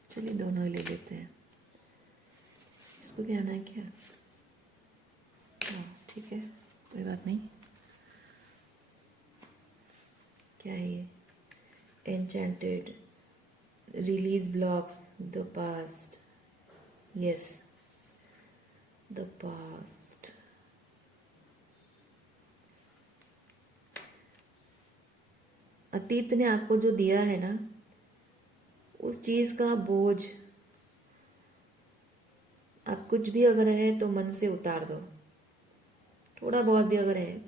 चलिए दोनों ही ले लेते हैं। इसको भी आना है क्या? हाँ ठीक है, कोई बात नहीं। क्या है ये? Enchanted, release blocks, the past, yes, the past. अतीत ने आपको जो दिया है ना, उस चीज़ का बोझ, आप कुछ भी अगर है तो मन से उतार दो, थोड़ा बहुत भी अगर है।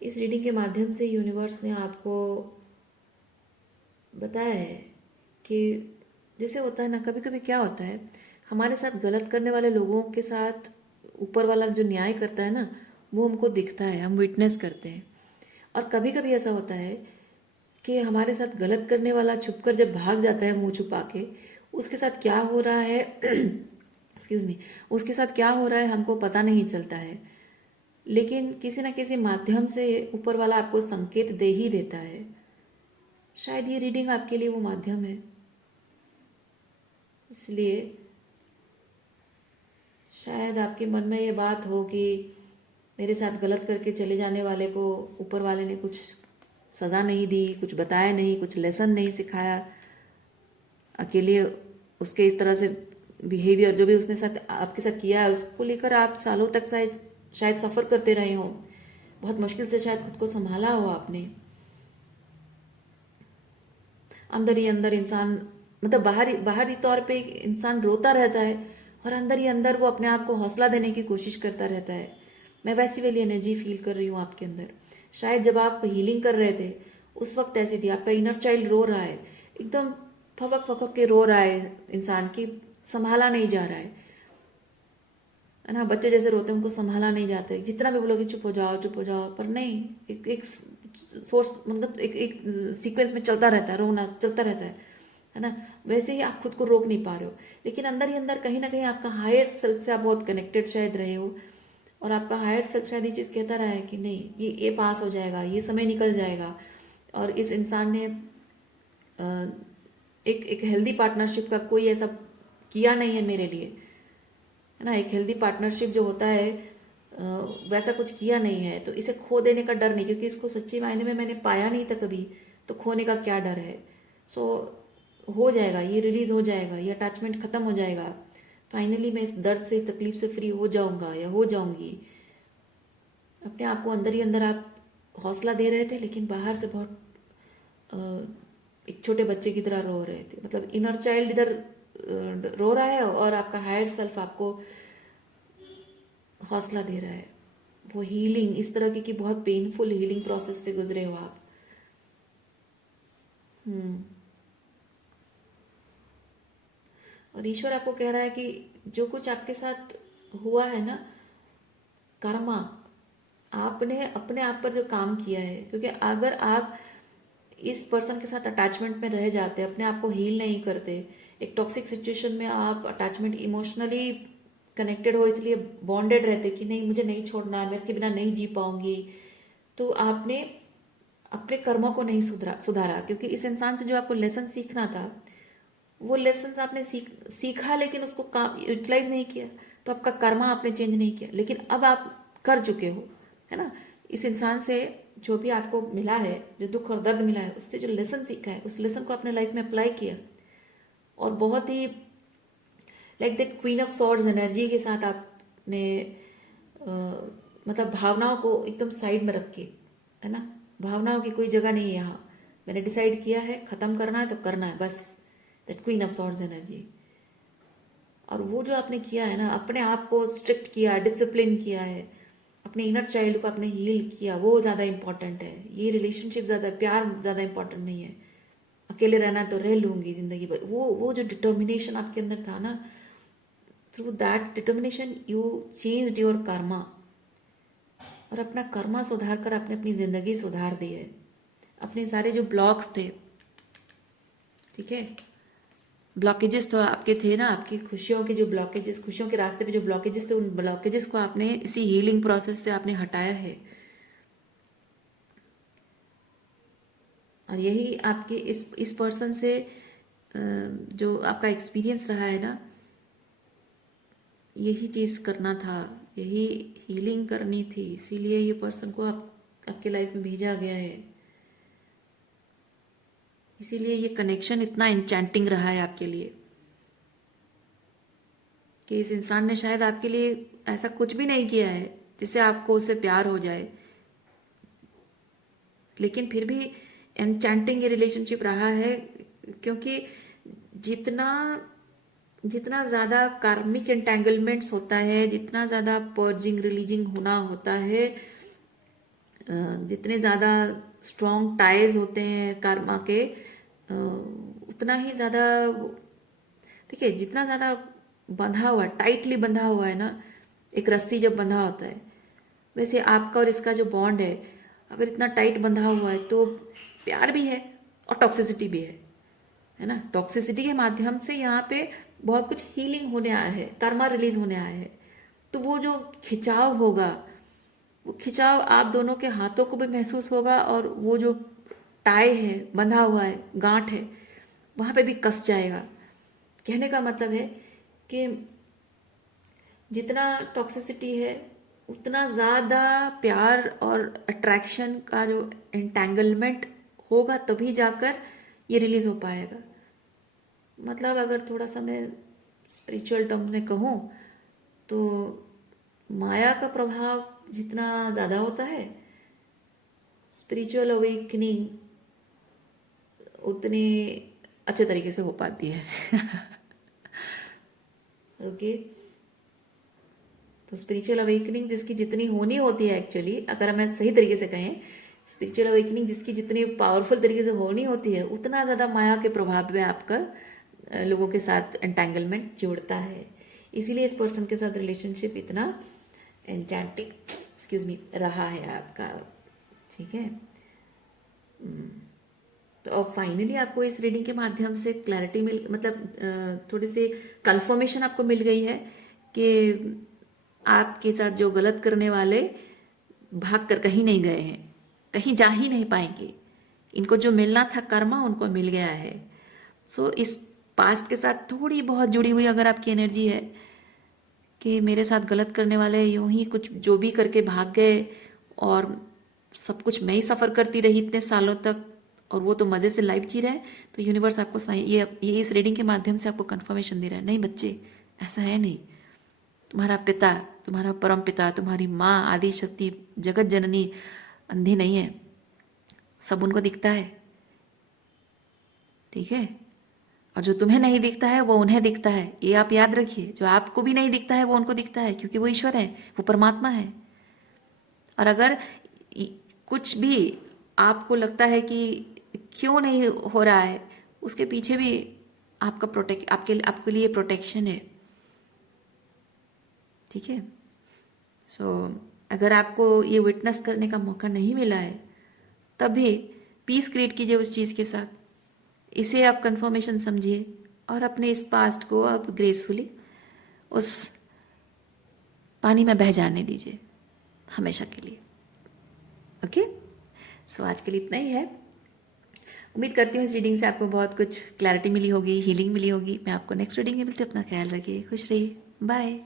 इस रीडिंग के माध्यम से यूनिवर्स ने आपको बताया है कि जैसे होता है ना, कभी कभी क्या होता है, हमारे साथ गलत करने वाले लोगों के साथ ऊपर वाला जो न्याय करता है ना, वो हमको दिखता है, हम विटनेस करते हैं। और कभी कभी ऐसा होता है कि हमारे साथ गलत करने वाला छुपकर जब भाग जाता है मुंह छुपा के, उसके साथ क्या हो रहा है एक्सक्यूज मी, उसके साथ क्या हो रहा है हमको पता नहीं चलता है। लेकिन किसी ना किसी माध्यम से ऊपर वाला आपको संकेत दे ही देता है। शायद ये रीडिंग आपके लिए वो माध्यम है। इसलिए शायद आपके मन में ये बात हो कि मेरे साथ गलत करके चले जाने वाले को ऊपर वाले ने कुछ सज़ा नहीं दी, कुछ बताया नहीं, कुछ लेसन नहीं सिखाया। अकेले उसके इस तरह से बिहेवियर जो भी उसने साथ आपके साथ किया है, उसको लेकर आप सालों तक शायद सफ़र करते रहे हो। बहुत मुश्किल से शायद खुद को संभाला हो आपने। अंदर ही अंदर इंसान, मतलब बाहरी बाहरी तौर पे इंसान रोता रहता है, और अंदर ही अंदर वो अपने आप को हौसला देने की कोशिश करता रहता है। मैं वैसी वाली एनर्जी फील कर रही हूँ आपके अंदर। शायद जब आप हीलिंग कर रहे थे उस वक्त ऐसी थी, आपका इनर चाइल्ड रो रहा है, एकदम फपक फपक के रो रहा है, इंसान की संभाला नहीं जा रहा है ना। बच्चे जैसे रोते हैं, उनको संभाला नहीं जाता है, जितना भी बोलोगे चुप हो जाओ, पर नहीं, एक सोर्स, मतलब एक सीक्वेंस में चलता रहता है, रोना चलता रहता है ना। वैसे ही आप खुद को रोक नहीं पा रहे हो, लेकिन अंदर ही अंदर कहीं ना कहीं आपका हायर सेल्फ से आप बहुत कनेक्टेड शायद रहे हो, और आपका हायर सेल्फ शायद ये चीज़ कहता रहा है कि नहीं, ये पास हो जाएगा, ये समय निकल जाएगा, और इस इंसान ने एक एक हेल्दी पार्टनरशिप का कोई ऐसा किया नहीं है मेरे लिए, है ना। एक हेल्दी पार्टनरशिप जो होता है वैसा कुछ किया नहीं है, तो इसे खो देने का डर नहीं, क्योंकि इसको सच्ची मायने में मैंने पाया नहीं था कभी, तो खोने का क्या डर है। सो हो जाएगा, ये रिलीज हो जाएगा, ये अटैचमेंट खत्म हो जाएगा, फाइनली मैं इस दर्द से, तकलीफ से फ्री हो जाऊंगा या हो जाऊंगी। अपने आप को अंदर ही अंदर आप हौसला दे रहे थे, लेकिन बाहर से बहुत अ, एक छोटे बच्चे की तरह रो रहे थे। मतलब इनर चाइल्ड इधर रो रहा है, और आपका हायर सेल्फ आपको हौसला दे रहा है। वो हीलिंग इस तरह की कि बहुत पेनफुल हीलिंग प्रोसेस से गुजरे हो आप। हम्म। और ईश्वर आपको कह रहा है कि जो कुछ आपके साथ हुआ है ना, कर्मा, आपने अपने आप पर जो काम किया है, क्योंकि अगर आप इस पर्सन के साथ अटैचमेंट में रह जाते, अपने आप को हील नहीं करते, एक टॉक्सिक सिचुएशन में आप अटैचमेंट इमोशनली कनेक्टेड हो, इसलिए बॉन्डेड रहते कि नहीं मुझे नहीं छोड़ना है, मैं इसके बिना नहीं जी पाऊंगी, तो आपने अपने कर्मों को नहीं सुधारा, क्योंकि इस इंसान से जो आपको लेसन सीखना था, वो लेसन आपने सीखा, लेकिन उसको काम यूटिलाइज नहीं किया, तो आपका कर्मा आपने चेंज नहीं किया। लेकिन अब आप कर चुके हो, है ना। इस इंसान से जो भी आपको मिला है, जो दुख और दर्द मिला है, उससे जो लेसन सीखा है, उस लेसन को अपने लाइफ में अप्लाई किया, और बहुत ही like that queen of swords energy के साथ आपने मतलब भावनाओं को एकदम साइड में रख के, है ना, भावनाओं की कोई जगह नहीं है यहाँ, मैंने डिसाइड किया है खत्म करना है तो करना है बस, that queen of swords energy. और वो जो आपने किया है ना, अपने आप को स्ट्रिक्ट किया, डिसिप्लिन किया है, अपने इनर चाइल्ड को आपने हील किया, वो ज़्यादा इंपॉर्टेंट है। ये रिलेशनशिप ज़्यादा, प्यार ज़्यादा इंपॉर्टेंट नहीं है। अकेले रहना तो रह लूंगी जिंदगी भर, वो जो डिटर्मिनेशन आपके अंदर था ना, through that determination you changed your Karma, और अपना कर्मा सुधार कर आपने अपनी जिंदगी सुधार दी है। अपने सारे जो ब्लॉक्स थे, ठीक है, ब्लॉकेजेस तो आपके थे ना, आपकी खुशियों के जो ब्लॉकेजेस, खुशियों के रास्ते पे जो ब्लॉकेजेस थे, उन ब्लॉकेजेस को आपने इसी हीलिंग प्रोसेस से आपने हटाया है। और यही आपके इस पर्सन से जो आपका एक्सपीरियंस रहा है ना, यही चीज़ करना था, यही हीलिंग करनी थी, इसीलिए ये पर्सन को आपके लाइफ में भेजा गया है। इसीलिए ये कनेक्शन इतना इंचैंटिंग रहा है आपके लिए, कि इस इंसान ने शायद आपके लिए ऐसा कुछ भी नहीं किया है जिससे आपको उससे प्यार हो जाए, लेकिन फिर भी एनचैंटिंग ये रिलेशनशिप रहा है, क्योंकि जितना जितना ज़्यादा कार्मिक एंटेंगलमेंट्स होता है, जितना ज़्यादा पर्जिंग रिलीजिंग होना होता है, जितने ज़्यादा स्ट्रॉन्ग टाइज होते हैं कर्मा के, उतना ही ज़्यादा, देखिए जितना ज़्यादा बंधा हुआ, टाइटली बंधा हुआ है ना, एक रस्सी जब बंधा होता है, वैसे आपका और इसका जो बॉन्ड है, अगर इतना टाइट बंधा हुआ है, तो प्यार भी है और टॉक्सिसिटी भी है ना। टॉक्सिसिटी के माध्यम से यहाँ पे बहुत कुछ हीलिंग होने आया है, कर्मा रिलीज होने आया है, तो वो जो खिंचाव होगा, वो खिंचाव आप दोनों के हाथों को भी महसूस होगा, और वो जो टाई है, बंधा हुआ है, गांठ है, वहाँ पे भी कस जाएगा। कहने का मतलब है कि जितना टॉक्सिसिटी है, उतना ज़्यादा प्यार और अट्रैक्शन का जो एंटेंगलमेंट होगा, तभी जाकर ये रिलीज हो पाएगा। मतलब अगर थोड़ा सा मैं स्पिरिचुअल टर्म में कहूँ, तो माया का प्रभाव जितना ज़्यादा होता है, स्पिरिचुअल अवेकनिंग उतनी अच्छे तरीके से हो पाती है। ओके। तो स्पिरिचुअल अवेकनिंग जिसकी जितनी होनी होती है, एक्चुअली अगर हमें सही तरीके से कहें, स्पिरिचुअल अवेकनिंग जिसकी जितनी पावरफुल तरीके से होनी होती है, उतना ज़्यादा माया के प्रभाव में आपका लोगों के साथ एंटेंगलमेंट जोड़ता है। इसीलिए इस पर्सन के साथ रिलेशनशिप इतना एंचैंटिंग, एक्सक्यूज मी, रहा है आपका, ठीक है। तो अब फाइनली आपको इस रीडिंग के माध्यम से क्लैरिटी मिल, मतलब थोड़ी सी कंफर्मेशन आपको मिल गई है कि आपके साथ जो गलत करने वाले भाग कर कहीं नहीं गए हैं, कहीं जा ही नहीं पाएंगे। इनको जो मिलना था कर्मा उनको मिल गया है। सो इस पास्ट के साथ थोड़ी बहुत जुड़ी हुई अगर आपकी एनर्जी है कि मेरे साथ गलत करने वाले यूं ही कुछ जो भी करके भाग गए और सब कुछ मैं ही सफ़र करती रही इतने सालों तक, और वो तो मज़े से लाइफ जी रहे हैं, तो यूनिवर्स आपको ये इस रीडिंग के माध्यम से आपको कंफर्मेशन दे रहा है, नहीं बच्चे ऐसा है नहीं। तुम्हारा पिता, तुम्हारा परम पिता, तुम्हारी माँ आदि शक्ति जगत जननी अंधे नहीं है, सब उनको दिखता है, ठीक है। और जो तुम्हें नहीं दिखता है वो उन्हें दिखता है, ये आप याद रखिए। जो आपको भी नहीं दिखता है वो उनको दिखता है, क्योंकि वो ईश्वर है, वो परमात्मा है। और अगर कुछ भी आपको लगता है कि क्यों नहीं हो रहा है, उसके पीछे भी आपका आपके आपके लिए प्रोटेक्शन है, ठीक है। सो अगर आपको ये विटनेस करने का मौका नहीं मिला है, तभी पीस क्रिएट कीजिए उस चीज़ के साथ। इसे आप कंफर्मेशन समझिए और अपने इस पास्ट को आप ग्रेसफुली उस पानी में बह जाने दीजिए हमेशा के लिए। ओके, सो आज के लिए इतना ही है। उम्मीद करती हूँ इस रीडिंग से आपको बहुत कुछ क्लैरिटी मिली होगी, हीलिंग मिली होगी। मैं आपको नेक्स्ट रीडिंग में मिलती हूँ। अपना ख्याल रखिए, खुश रहिए, बाय।